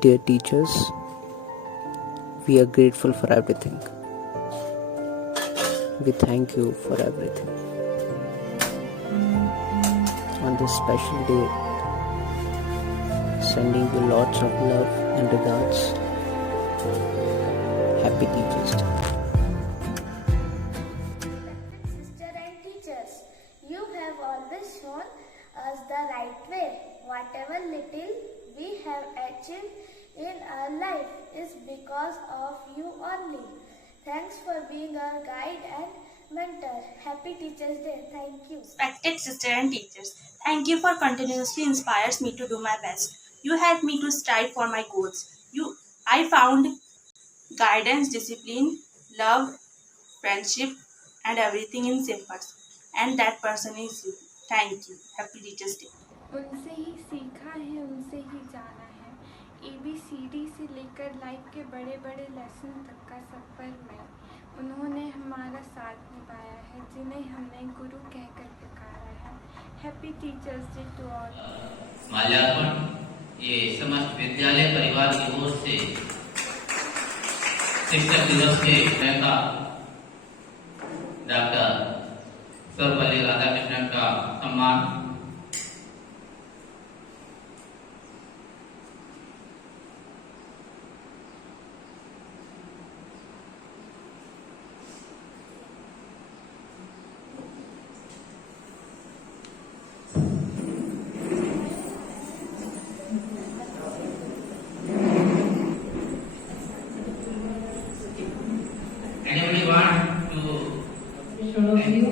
Dear teachers, we are grateful for everything. We thank you for everything. On this special day, sending you lots of love and regards. Happy Teachers Day. Sister and teachers, you have always shown us the right way. Whatever little we have achieved in our life is because of you only. Thanks for being our guide and mentor. Happy Teachers Day. Thank you. Respected sister and teachers, thank you for continuously inspires me to do my best. You helped me to strive for my goals. I found guidance, discipline, love, friendship, and everything in simple. And that person is you. Thank you. Happy Teachers Day. उनसे ही सीखा है, उनसे ही जाना है। ABCD से लेकर life के बड़े बड़े लेसन तक का सफ़र में उन्होंने हमारा साथ निभाया है, जिन्हें हमने गुरु कहकर पुकारा है। Happy teachers day to all. माल्यार्पण ये समस्त विद्यालय परिवार की ओर से शिक्षक दिवस के नेता डॉक्टर सर्वपल्ली राधाकृष्णन का सम्मान। Anybody want to wish all of you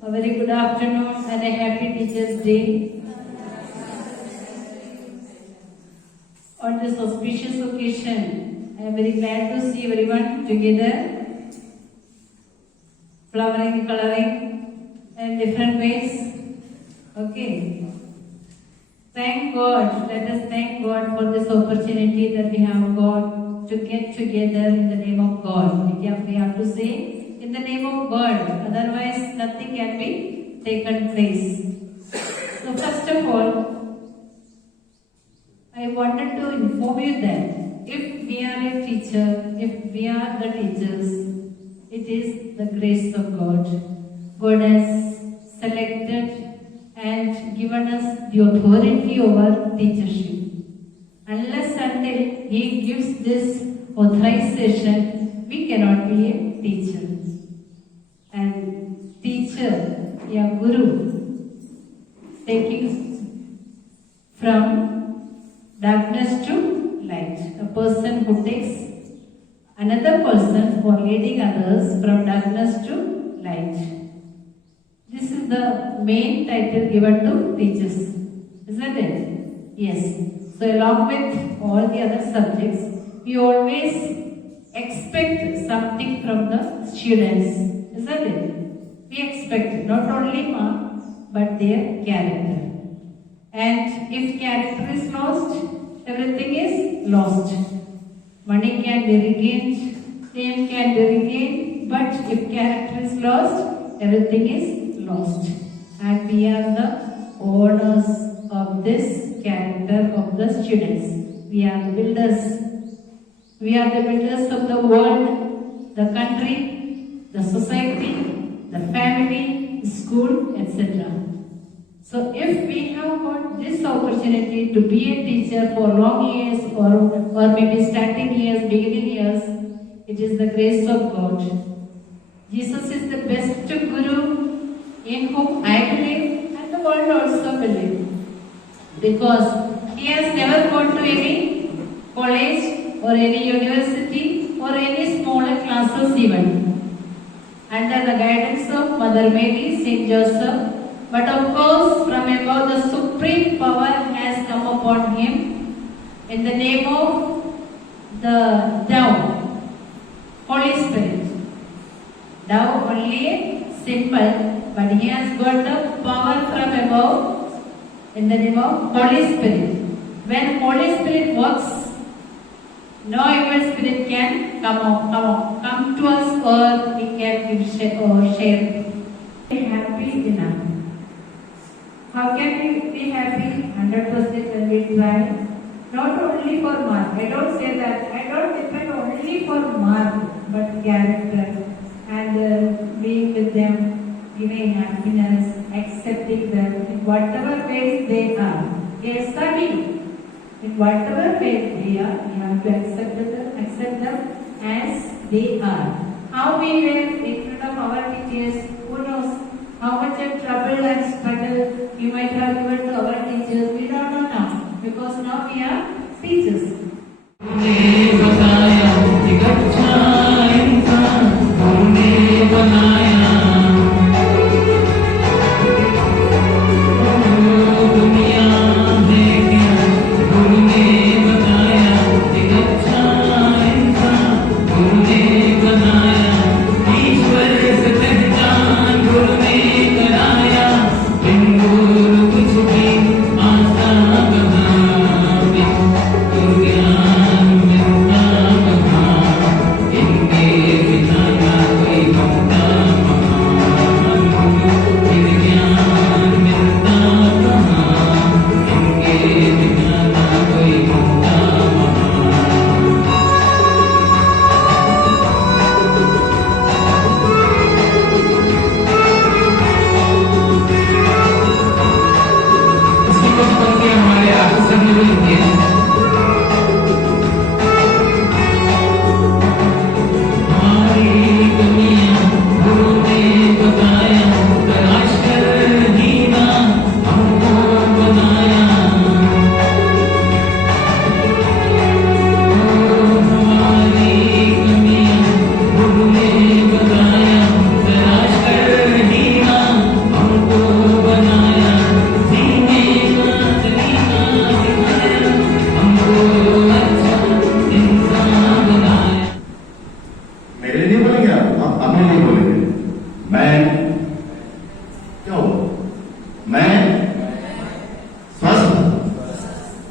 a very good afternoon and a happy Teachers Day. On this auspicious occasion, I am very glad to see everyone together, flowering, coloring, in different ways. Okay. Thank God. Let us thank God for this opportunity that we have got to get together in the name of God. We have to say in the name of God, otherwise nothing can be taken place. So first of all, I wanted to inform you that if we are a teacher, if we are the teachers, it is the grace of God. God has selected and given us the authority over teachership. Unless until He gives this authorization, we cannot be a teacher. And teacher, yeah, guru, taking from darkness to light. A person who takes another person or leading others from darkness to light. This is the main title given to teachers, isn't it? Yes. So along with all the other subjects, we always expect something from the students, isn't it? We expect not only mark, but their character. And if character is lost, everything is lost. Money can be regained, fame can be regained, but if character is lost, everything is lost. And we are the owners of this character of the students. We are the builders. We are the builders of the world, the country, the society, the family, the school, etc. So if we have got this opportunity to be a teacher for long years or maybe starting years, beginning years, it is the grace of God. Jesus is the best guru in whom I believe and the world also believes. Because he has never gone to any college or any university or any smaller classes even. Under the guidance of Mother Mary, Saint Joseph, but of course from above the supreme power has come upon him in the name of the Dove, Holy Spirit. Dove only a symbol, but he has got the power from above in the name of Holy Spirit. When Holy Spirit works, no evil spirit can come to us or we can share. Be happy enough. How can we be happy 100% when we try? Not only for marks. don't say that. I don't depend only for mark, but character and being with them, giving happiness, accepting them in whatever ways they are. They are studying. In whatever way they are, we have to accept them as they are. How we were in front of our teachers, who knows how much of trouble and struggle you might have given to our teachers. We don't know now, because now we are teachers.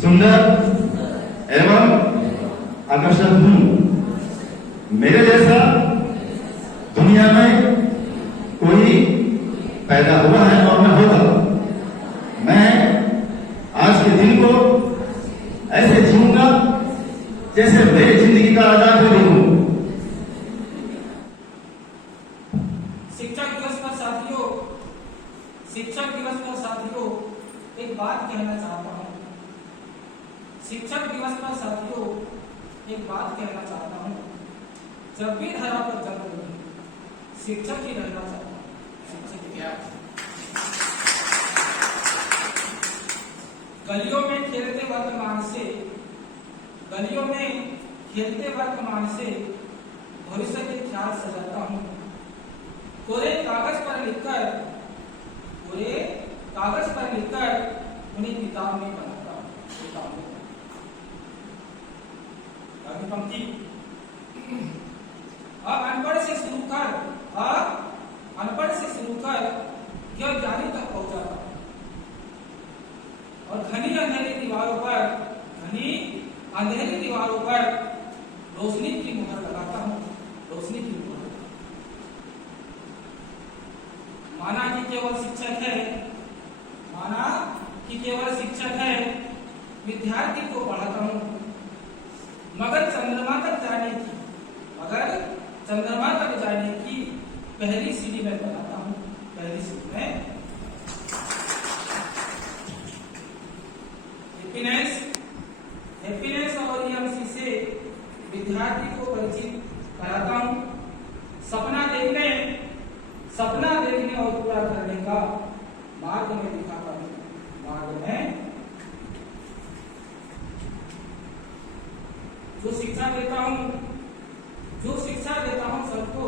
सुंदर एवं आकर्षक हूं। मेरे जैसा दुनिया में कोई पैदा हुआ है और न होगा। मैं आज के दिन को ऐसे जीऊंगा जैसे मेरी जिंदगी का आधार भी हूं। शिक्षक दिवस पर साथियों एक बात कहना चाहता हूं। शिक्षक दिवस पर साथियों एक बात कहना चाहता हूं। जब भी धरा पर जन्म लूं, शिक्षक ही रहना चाहता हूं। शिक्षक क्या? गलियों में खेलते वर्तमान से भविष्य के ख्याल सजाता हूं। कोरे कागज पर लिखकर उन्हें किताब में बनाता हूं। अगली पंक्ति। अनपढ़ से शुरू कर यह ज्ञानी तक पहुंचाता हूं। और घनी अंधेरी दीवारों पर रोशनी की मुहर लगाता हूं। माना कि केवल शिक्षक है, विद्यार्थी को पढ़ाता हूं। मगर चंद्रमा तक जाने की पहली सीढ़ी में बनाता हूं। हैप्पीनेस और EMC से विद्यार्थी को परिचित कराता हूं। सपना देखने और पूरा करने का मार्ग में दिखाता हूं। जो शिक्षा देता हूं सबको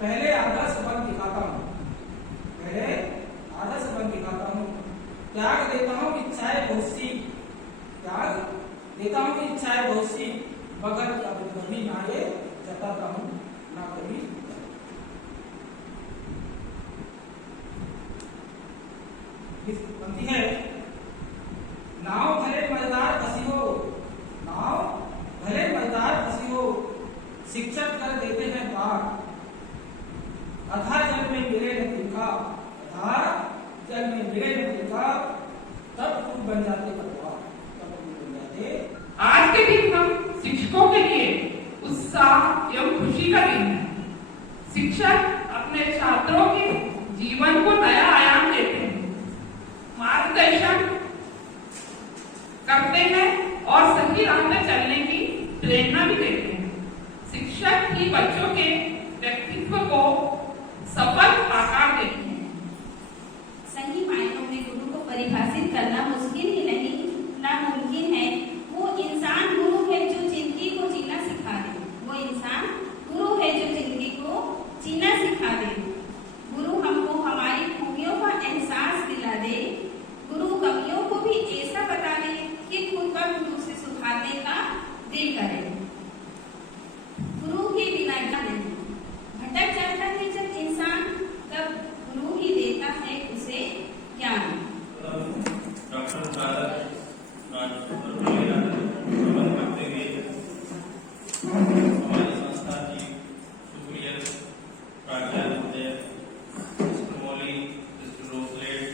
पहले आदर्श बन दिखाता हूं। त्याग देता हूं इच्छाएं बहुत सी, मगर कभी ना ये जताता हूं, ना कभी। पंक्ति है। नाव भले मजेदार फंसी हो, शिक्षक कर देते हैं पार। अथा जल में गिरे न दिखा, तब तुम बन जाते पटवार। आज के दिन उत्साह एवं खुशी का दिन है। शिक्षक अपने छात्रों के जीवन को नया आयाम देते हैं, मार्गदर्शन करते हैं और सही राह में चलने की प्रेरणा भी देते हैं। शिक्षक ही बच्चों के व्यक्तित्व को सफल आकार देते हैं। सही मायनों में गुरु को परिभाषित करना मुश्किल ही नहीं, नामुमकिन है। वो इंसान गुरु है जो जिंदगी को जीना सिखा दे। वो इंसान गुरु है जो जिंदगी को जीना सिखा दे। गुरु हमको हमारी खूबियों का एहसास दिला दे। गुरु कमियों को भी ऐसा बता दे कि खुद ब खुद उसे सुधारने का दिल करे। गुरु के बिना ज्ञान नहीं। भटक जाता है जब इंसान, तब गुरु ही देता है उसे ज्ञान। हमारी संस्था की सुप्रिय प्राचार्य महोदय मिस्टर मौली, मिस्टर रोसलेट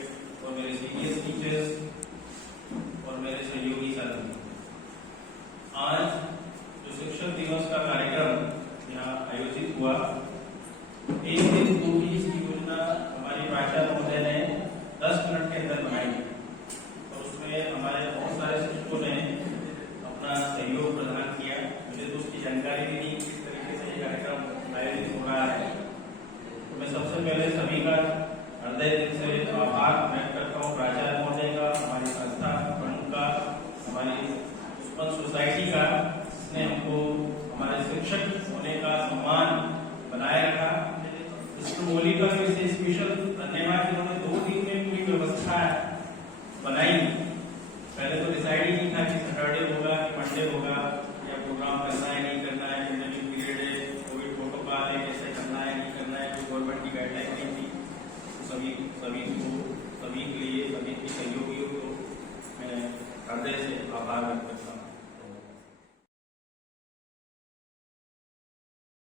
और मेरे सीनियर टीचर्स और मेरे सहयोगी साथी, आज जो शिक्षक दिवस का कार्यक्रम यहाँ आयोजित हुआ, एक दिन दो ही इसकी योजना हमारी प्राचार्य महोदय ने 10 मिनट के अंदर बनाई और उसमें हमारे बहुत सारे शिक्षकों ने अपना सहयोग प्रदान किया। मुझे तो उसकी जानकारी भी नहीं किस तरीके से ये कार्यक्रम आयोजित हो रहा है। तो मैं सबसे पहले सभी का हृदय दिल से आभार व्यक्त करता हूँ, प्राचार्य महोदय का, हमारी संस्था प्रमुख का, हमारी दुश्मन सोसाइटी का, जिसने हमको हमारे शिक्षक होने का सम्मान बनाए रखा। मिस्टर मौली का भी इसे स्पेशल धन्यवाद, जिन्होंने 2 दिन में पूरी व्यवस्था बनाई। पहले तो डिसाइड ही नहीं था कि सैटरडे होगा कि मंडे होगा, या प्रोग्राम करना है नहीं करना है, इंटरव्यू पीरियड है, कोविड प्रोटोकॉल है, कैसे करना है नहीं करना है, कोई गवर्नमेंट की गाइडलाइन नहीं थी। सभी के लिए, सभी के सहयोगियों को मैं हृदय से आभार व्यक्त करता हूँ।